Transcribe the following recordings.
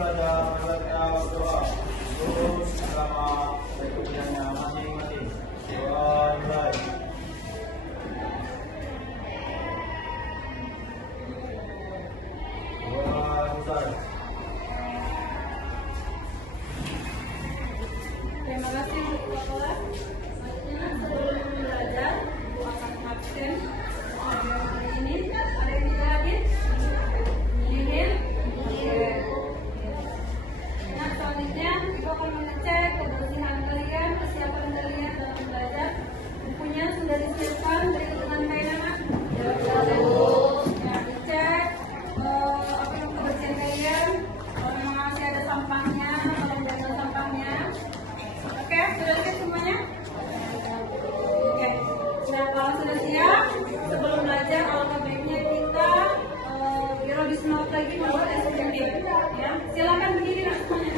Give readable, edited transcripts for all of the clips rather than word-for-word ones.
belajar membaca doa untuk selama berikutnya masing-masing. Mulai. Terima kasih Bu Kepala. Selanjutnya sebelum belajar, Bu akan absen hari ini. Ada yang tidak hadir? Ingin? Nah, selanjutnya Ibu akan mengecek kebersihan kalian, kesiapan kalian dalam belajar. Bukunya sudah disiapkan berikut dengan kain anak. Ya, dicek kebersihan kalian. Kalau memang masih ada sampahnya, tolong jaga sampahnya. Oke, sudah siap semuanya? Oke. Nah, kalau sudah siap, sebelum belajar alangkah baiknya kita lebih semangat lagi membuat SPP. Ya, silakan berdiri nak semuanya.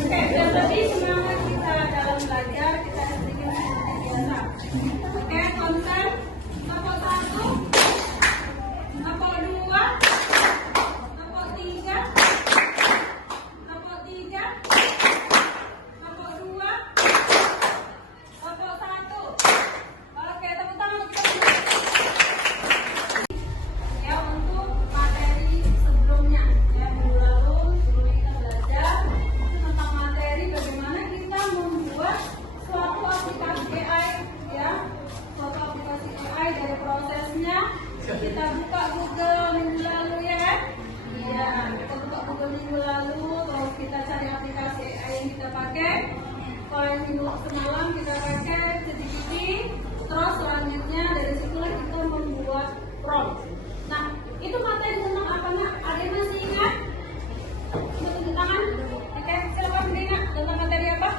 Oke, biar lebih semangat kita dalam belajar, kita sedikit seperti biasa. Oke, konsen. Nomor 1, nomor 2. Nomor 3, nomor 2, nomor 1. Oke, tepuk tangan untuk kita. Ya, untuk materi sebelumnya, ya minggu lalu sebelumnya kita belajar tentang materi bagaimana kita membuat suatu aplikasi AI, ya, suatu aplikasi AI dari prosesnya. Kita buka Google minggu lalu ya kan? Iya, kita buka Google minggu lalu, terus kita cari aplikasi AI yang kita pakai. Kalau yang minggu semalam kita pakai ChatGPT, terus selanjutnya dari situlah kita membuat prompt. Nah, itu materi tentang apa nak? Ada yang masih ingat? Coba tunjuk tangan. Oke, silakan beringat tentang materi apa?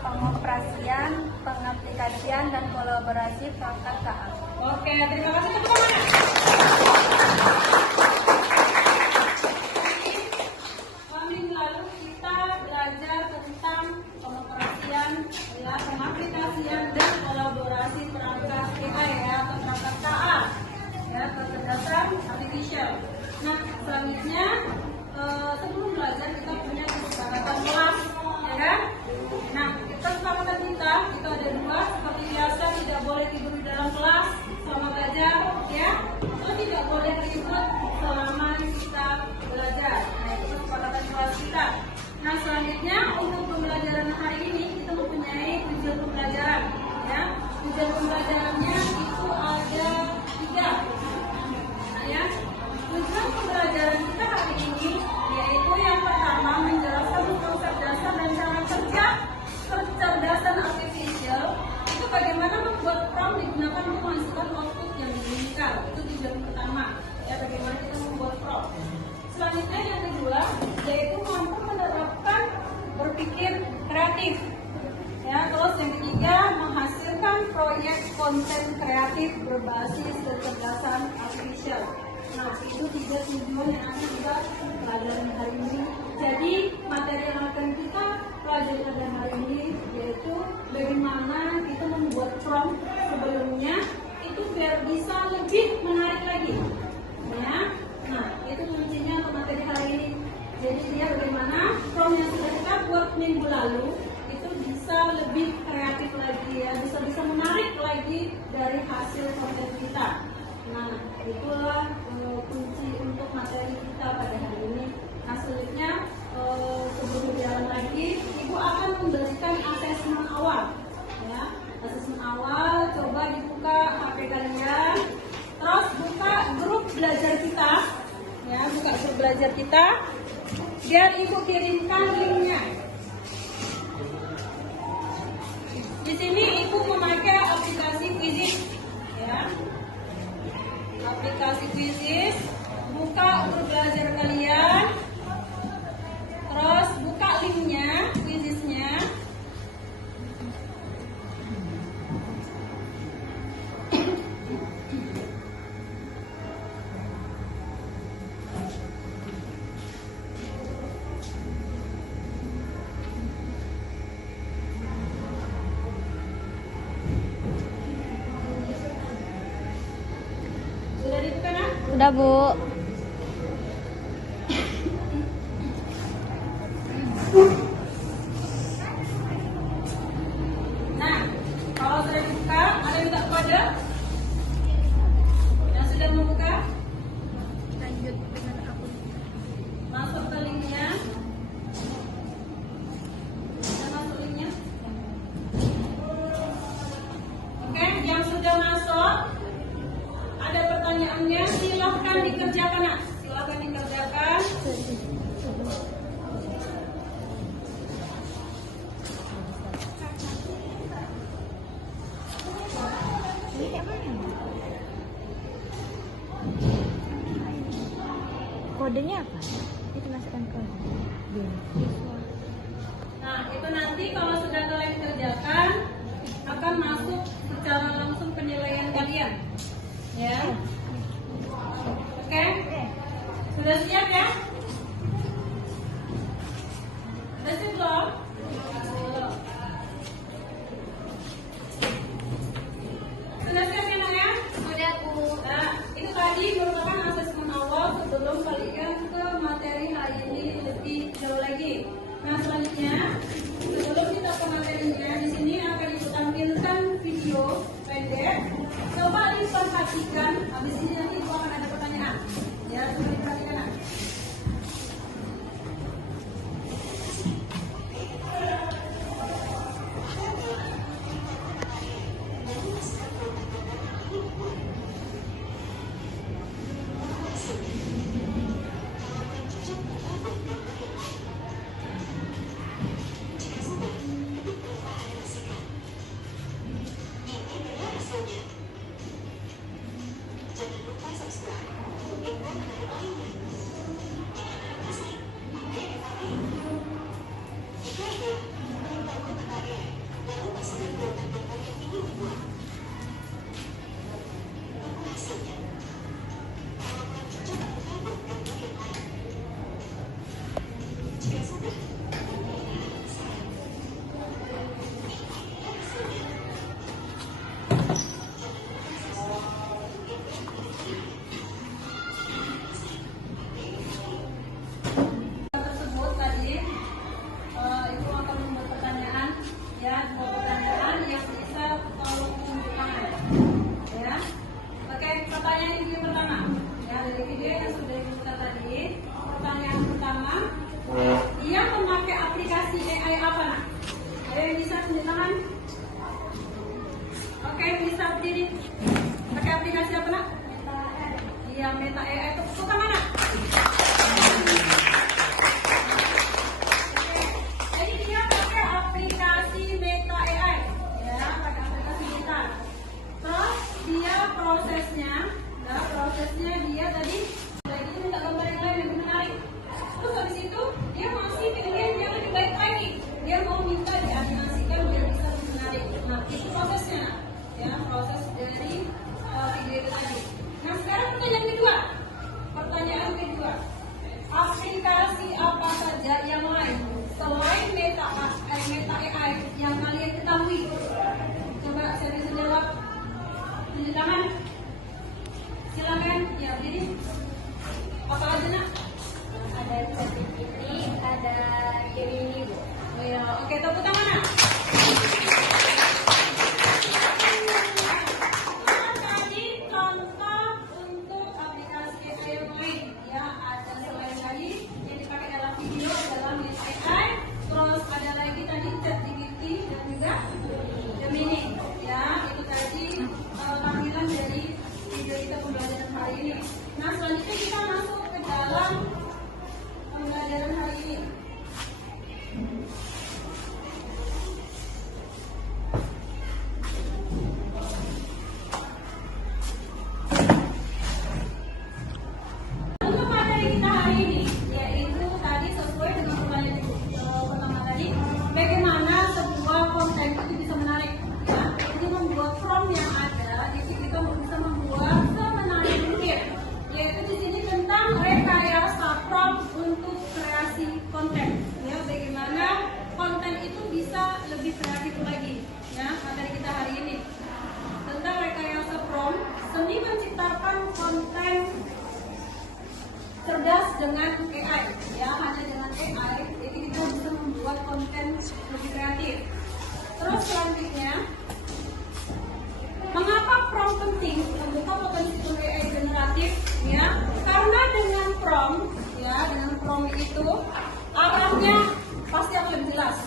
Pengoperasian, pengaplikasian, dan kolaborasi perangkat KA. Oke, terima kasih teman-teman. Minggu lalu kita belajar tentang pengoperasian, ya, pengaplikasian dan kolaborasi perangkat AI ya, atau perangkat KA, ya, kecerdasan artificial. Nah, selanjutnya sebelum belajar kita punya kesepakatan kelas, ya kan? Nah, kesepakatan kita itu ada 2, seperti biasa tidak boleh tidur di dalam kelas selama belajar, ya, atau tidak boleh ribut selama kita belajar. Nah, itu kesepakatan kelas kita. Nah, selanjutnya untuk pembelajaran hari ini kita mempunyai tujuan pembelajaran, ya. Tujuan pembelajarannya itu ada 3. Nah, ya, tujuan pembelajaran kita hari ini yaitu yang pertama menjelaskan konsep dasar dan cara kerja kecerdasan artificial, itu bagaimana membuat prompt digunakan untuk menghasilkan output yang diinginkan. Itu tujuan pertama, ya, bagaimana kita membuat prompt. Selanjutnya yang kedua yaitu mampu menerapkan berpikir kreatif, ya. Terus yang ketiga menghasilkan proyek konten kreatif berbasis kecerdasan artificial. Nah, itu 3 tujuan yang akan kita pelajari hari ini. Jadi materi yang akan kita pelajari pada hari ini yaitu bagaimana kita membuat prompt sebelumnya itu biar bisa lebih menarik lagi, ya. Nah, itu kuncinya untuk materi hari ini. Jadi dia bagaimana prompt yang sudah kita buat minggu lalu itu bisa lebih kreatif lagi, ya, bisa menarik lagi dari hasil konten kita. Nah, itulah kunci untuk materi kita pada hari ini. Nah, selanjutnya sebelum berjalan lagi, Ibu akan memberikan asesmen awal, ya. Asesmen awal, coba dibuka HP kalian, terus buka grup belajar kita, ya, buka grup belajar kita, biar Ibu kirimkan linknya. Di sini Ibu memakai aplikasi Quizzes, ya. Aplikasi Quizzes, buka grup belajar kalian, terus buka linknya, Quizzesnya. Udah, Bu. Nah, kalau sudah dibuka, ada yang minta kode? Yang sudah membuka, Lanjut dengan akun. masuk ke linknya. Sudah masuk linknya? Oke, yang sudah masuk, ada pertanyaannya, silahkan dikerjakan, Nak. Silahkan dikerjakan. Ini kayak mana? Kodenya apa? Itu masukkan kode. Nah, itu nanti kalau sudah kalian kerjakan, akan masuk secara langsung penilaian kalian. Ya. Oke? Sudah siap ya? Sudah siap belum? Belum. Sudah siap ya, Nak ya? Udah, Bu. Nah, itu tadi merupakan asesmen awal sebelum kalian ke materi hari ini lebih jauh lagi. Nah, selanjutnya sebelum kita ke materinya, di sini akan ditampilkan video pendek. Coba diperhatikan. Habis ini nanti itu akan ada pertanyaan. Ya, coba diperhatikan. Nak. Tersebut tadi itu akan membuat pertanyaan, ya, membuat pertanyaan yang bisa tolong tunjuk tangan, ya. Oke, pertanyaan yang pertama, ya, dari video yang sudah dibuka tadi. Pertanyaan pertama, dia memakai aplikasi AI apa, Nak? Ada yang bisa tunjuk tangan? Oke, bisa berdiri. Pakai aplikasi apa, Nak? Iya, Meta AI. Tepuk tangan, Nak. Jadi dia pakai aplikasi Meta AI, ya, pakai aplikasi Meta. Terus dia prosesnya dia tadi itu minta gambar yang lain yang menarik. Terus habis itu dia masih pengen yang lebih baik lagi. Dia mau minta dianimasikan biar bisa lebih menarik. Nah, itu prosesnya, ya, proses dari video itu tadi. Nah, sekarang pertanyaan kedua. Pertanyaan kedua. Aplikasi apa saja yang lain selain Meta AI yang kalian ketahui? Coba saya bisa jawab. Tunjuk tangan. Silakan. Ya, jadi apa aja, Nak? Ada ChatGPT, ada Gemini, Bu. Oh, ya, oke, tepuk tangan, Nak. Tadi contoh untuk aplikasi AI yang lain, ya, ada selain tadi yang dipakai dalam video adalah Meta AI, terus ada lagi tadi ChatGPT dan juga Gemini, ya, itu tadi tampilan dari video kita pembelajaran hari ini. Nah, selanjutnya kita masuk ke dalam pembelajaran hari ini. Untuk materi kita hari ini, yaitu tadi sesuai dengan pertanyaan pertama tadi, bagaimana sebuah konten itu bisa menarik, ya. Jadi membuat prompt yang ada, jadi kita bisa membuat semenarik mungkin, yaitu di sini tentang rekayasa prompt untuk kreasi konten, ya. Bagaimana konten itu bisa lebih kreatif lagi, ya. Materi kita hari ini tentang rekayasa prompt, seni menciptakan konten cerdas dengan AI, ya hanya dengan AI, jadi kita bisa membuat konten lebih kreatif. Terus selanjutnya, mengapa prompt penting? Membuka potensi tool AI generatif, ya, karena dengan prompt itu arahnya pasti akan lebih jelas.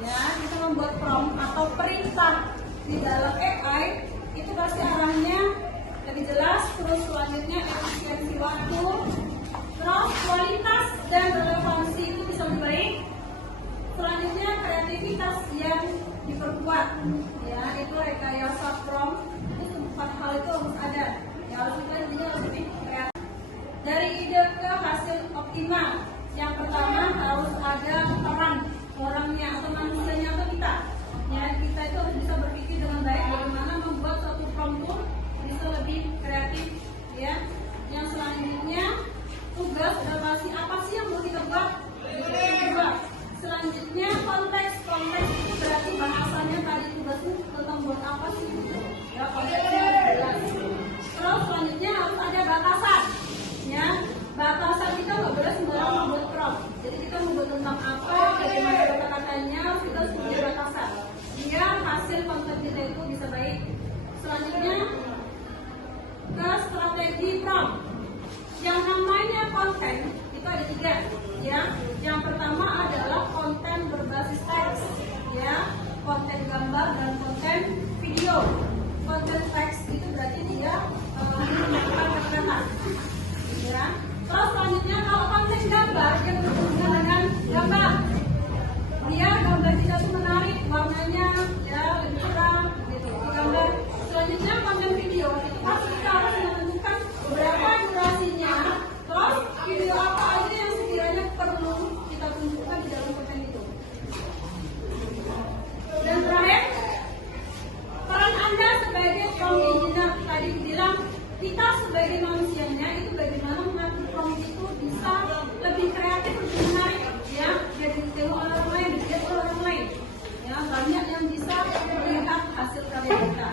Ya, kita membuat prompt atau perintah di dalam AI itu pasti arahnya lebih jelas. Terus selanjutnya efisiensi waktu, terus kualitas dan relevansi itu bisa lebih baik. Selanjutnya kreativitas yang diperkuat, ya itu rekayasa prompt. Itu 4 hal itu harus ada, ya harus kita jadi lebih kreatif. Dari ide ke hasil optimal, yang pertama harus ada peran orangnya atau manusianya atau kita. Ya, kita itu harus bisa berpikir dengan baik bagaimana membuat suatu prompt itu bisa lebih kreatif, ya. Yang selanjutnya tugas adaptasi, apa sih yang mau kita buat? Kedua, selanjutnya konteks itu berarti bahasanya tadi tugasnya tentang buat apa sih? Ya, konteksnya jelas. Terus selanjutnya harus ada batasan, ya. Batasan kita nggak boleh sembarang membuat prompt. Jadi kita membuat tentang apa, bagaimana kata-katanya, kita harus punya batasan biar hasil konten kita itu bisa baik. Selanjutnya ke strategi prompt. Yang namanya konten itu ada 3, ya. Yang pertama adalah konten berbasis teks, ya, konten gambar dan konten video. Konten teks itu berarti dia menggunakan kata-kata, ya. Terus selanjutnya kalau konten gambar dia berhubungan dengan gambar. Dia gambar kita itu menarik, warnanya ya lebih cerah gitu di gambar. Selanjutnya konten video itu pasti kita harus menentukan berapa durasinya, terus video apa aja yang sekiranya perlu kita tunjukkan di dalam konten itu. Dan terakhir, peran Anda sebagai prompt engineer, tadi bilang kita sebagai manusianya itu bagaimana mengatur prompt itu bisa lebih kreatif, lebih menarik, ya, jadi ditengok orang lain, dilihat orang lain, ya, banyak yang bisa melihat hasil karya kita.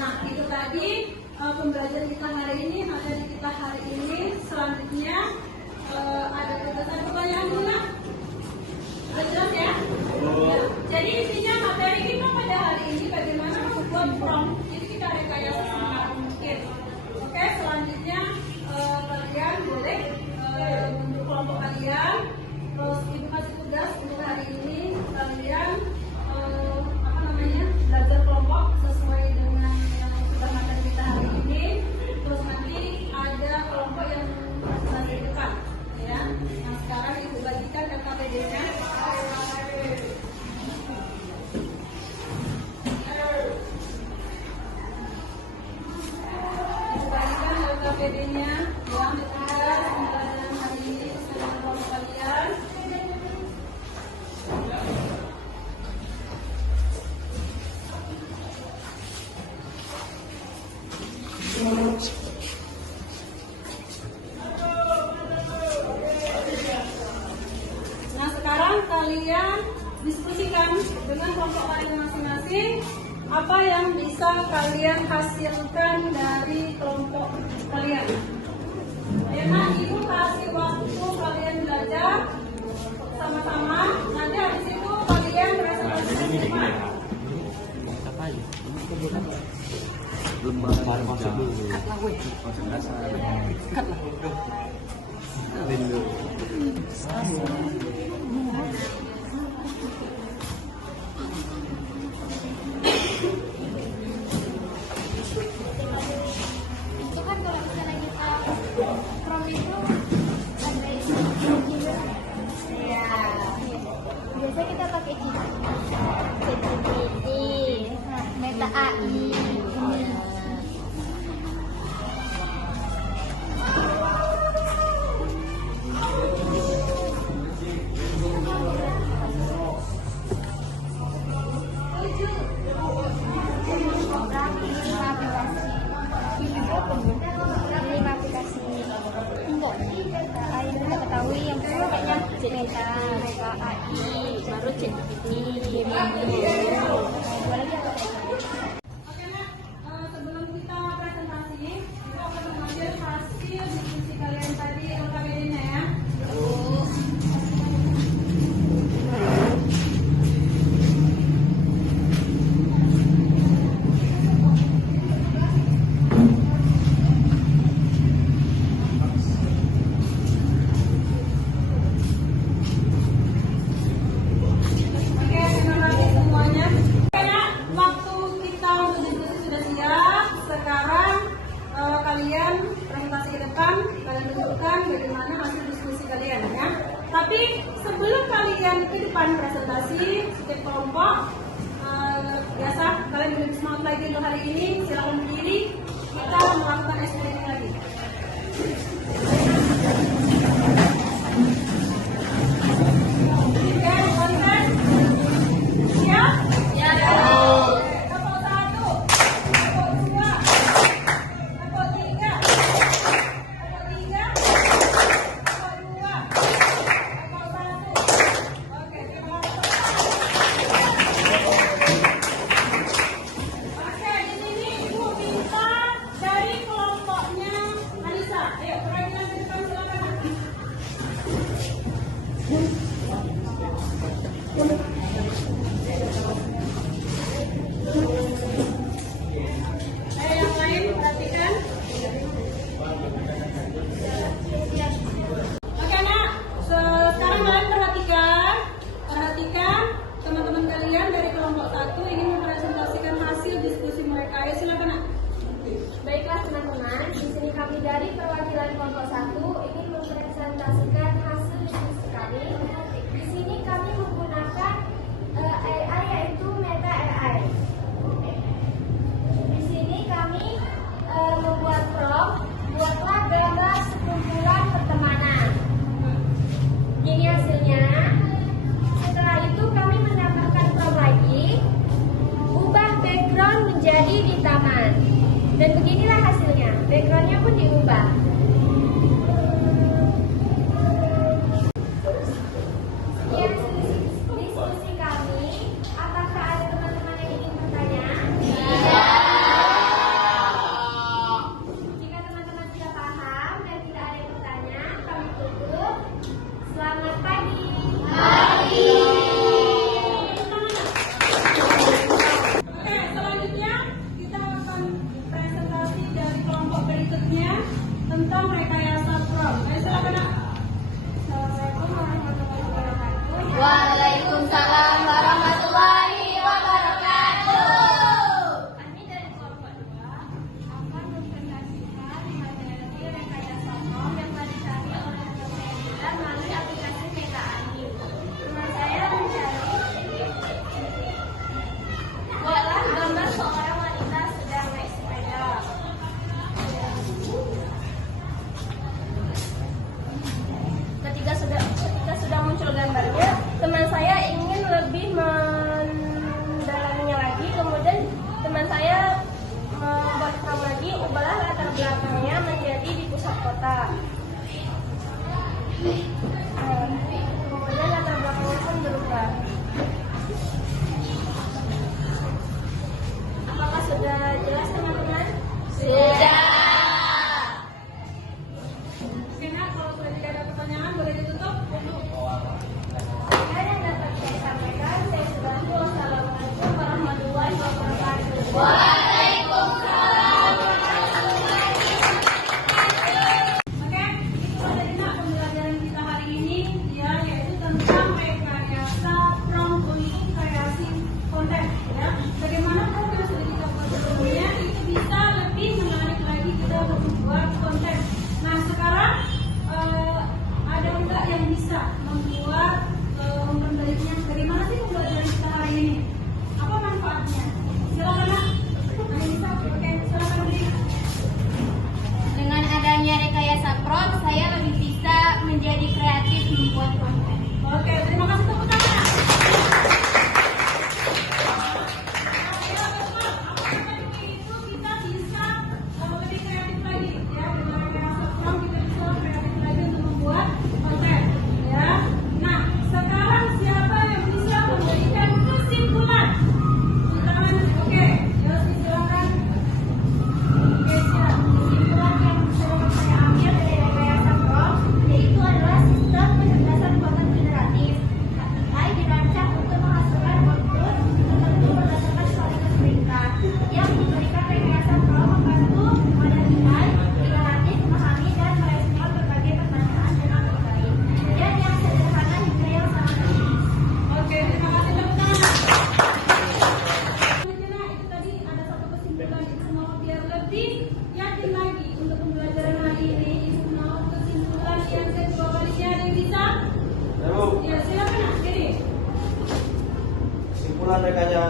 Nah, itu tadi pembelajaran kita hari ini, materi kita hari ini. Selanjutnya ada pertanyaan dulu, sudah jelas ya? Ya. Jadi intinya materi kita pada hari ini bagaimana membuat prompt, jadi kita rekayasa semaksimal mungkin. Oke, selanjutnya kalian boleh untuk kelompok kalian, terus ibu kasih tugas untuk hari ini kalian belajar kelompok sesuai dengan yang sudah materi kita hari ini. Terus nanti ada kelompok yang di depan, ya. Nah sekarang ibu bagikan KKPD-nya. KKPD-nya yang ketiga pembelajaran hari ini bersama kelompok kalian. Nah sekarang kalian diskusikan dengan kelompok kalian masing-masing apa yang bisa kalian hasilkan dari kelompok kalian. Karena ibu kasih waktu kalian belajar sama-sama. Nanti habis itu kalian presentasi di rumah. Lembar masuk dulu. Itu kan kalau misalnya kita prompt itu ada ya. Biasanya kita pakai ChatGPT, Meta AI. Ketahui yang pakainya Meta AI, baru ChatGPT, dua lagi apa? kalian presentasi ke depan, kalian tunjukkan bagaimana hasil diskusi kalian ya. Tapi sebelum kalian ke depan presentasi setiap kelompok, biasa kalian lebih semangat lagi untuk hari ini, silakan berdiri, kita melakukan explaining lagi. Baiklah teman-teman, di sini kami dari perwakilan kelompok 1 ingin mempresentasikan hasil diskusi kami. Di sini kami menggunakan AI yaitu Meta AI. Di sini kami membuat prompt, buatlah gambar sekumpulan pertemanan. Ini hasilnya. Setelah itu kami menambahkan prompt lagi, ubah background menjadi di taman. Dan beginilah hasilnya, backgroundnya pun diubah. Sekian diskusi kami. Apakah ada teman-teman yang ingin bertanya? Iya. Jika teman-teman sudah paham dan tidak ada yang bertanya, kami tutup. Selamat pagi. Pagi. Tentang rekayasa prom. Silakan. Assalamualaikum warahmatullahi wabarakatuh. Waalaikumsalam warahmatullahi wabarakatuh. Kami dari kelompok 2 akan mempresentasikan materi rekayasa prom yang telah dicari oleh teman-teman melalui aplikasi Meta AI. Teman saya mencari buatlah gambar seorang wanita sedang naik sepeda. Ketika sudah muncul gambarnya, teman saya ingin lebih mendalaminya lagi. Kemudian teman saya membuat prompt lagi, ubahlah latar belakangnya menjadi di pusat kota. Kemudian latar belakangnya pun berubah. Apakah sudah jelas teman-teman? Sudah. Kalau sudah tidak ada pertanyaan, boleh ditutup. Sekian yang dapat saya sampaikan. Saya sudah Wassalamualaikum warahmatullahi wabarakatuh. Waalaikumsalam warahmatullahi wabarakatuh. Oke, itu tadi nak pembelajaran kita hari ini, ya, yaitu tentang rekayasa prompt untuk kreasi konten, ya. Bagaimana prompt yang sudah kita buat sebelumnya itu bisa lebih menarik lagi kita untuk membuat konten. Nah, sekarang ada enggak yang bisa membuat memperbaikinya? Bagaimana sih pembelajaran kita hari ini? Apa manfaatnya? Silakan nak.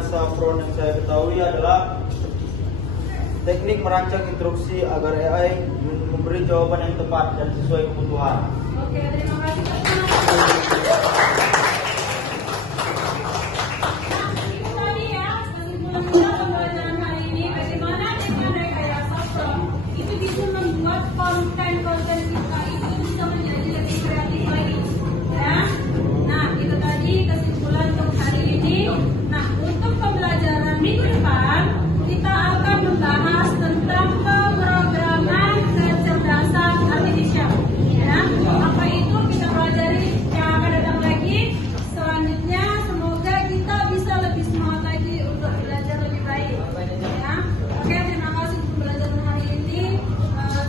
Safron yang saya ketahui adalah teknik merancang instruksi agar AI memberi jawaban yang tepat dan sesuai kebutuhan. Oke, terima kasih Pak. Nah, itu tadi ya kesimpulan kita pembelajaran hari ini, bagaimana dengan rekayasa prompt itu bisa membuat konten-konten kita itu bisa menjadi lebih kreatif lagi, ya. Nah, itu tadi kesimpulan untuk hari ini. Nah, untuk pembelajaran minggu depan kita akan membahas tentang pemrograman kecerdasan artifisial. Ya, apa itu kita pelajari yang akan datang lagi. Selanjutnya semoga kita bisa lebih semangat lagi untuk belajar lebih baik. Ya, oke, terima kasih untuk pembelajaran hari ini.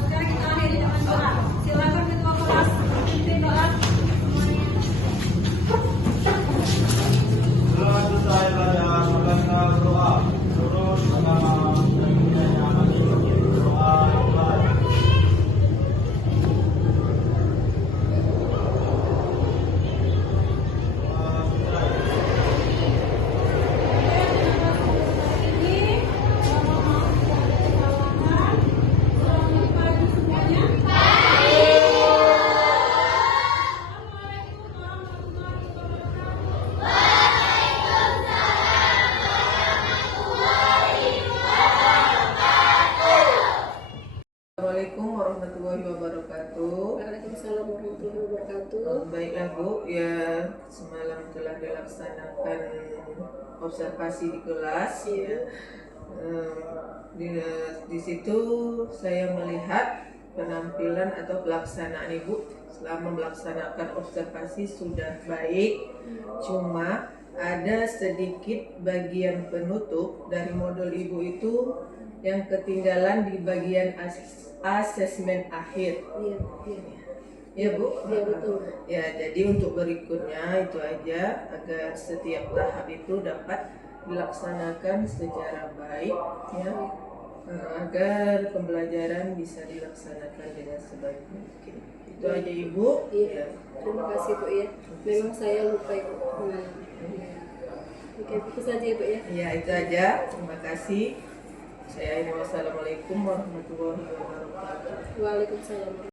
Sekarang kita akhiri dengan doa. Silakan ketua kelas pimpin doa semuanya. Selanjutnya saya belajar maka berdoa. Turun agama dan kiranya masing-masing. Doa mulai. Assalamualaikum warahmatullahi wabarakatuh. Waalaikumsalam warahmatullahi wabarakatuh. Baiklah Bu, ya semalam telah dilaksanakan observasi di kelas. Ya. Di situ saya melihat penampilan atau pelaksanaan Ibu selama melaksanakan observasi sudah baik. Cuma ada sedikit bagian penutup dari modul Ibu itu yang ketinggalan di bagian asesmen akhir. Iya, iya. Ya Bu? Iya, betul. Ya, jadi untuk berikutnya itu aja agar setiap tahap itu dapat dilaksanakan secara baik ya. Agar pembelajaran bisa dilaksanakan dengan sebaik mungkin. Itu aja Ibu. Iya. Terima kasih Bu ya. Memang saya lupa Ibu. Oke, itu saja Ibu ya. Ya, itu aja. Terima kasih. Saya Wassalamualaikum warahmatullahi wabarakatuh. Waalaikumsalam.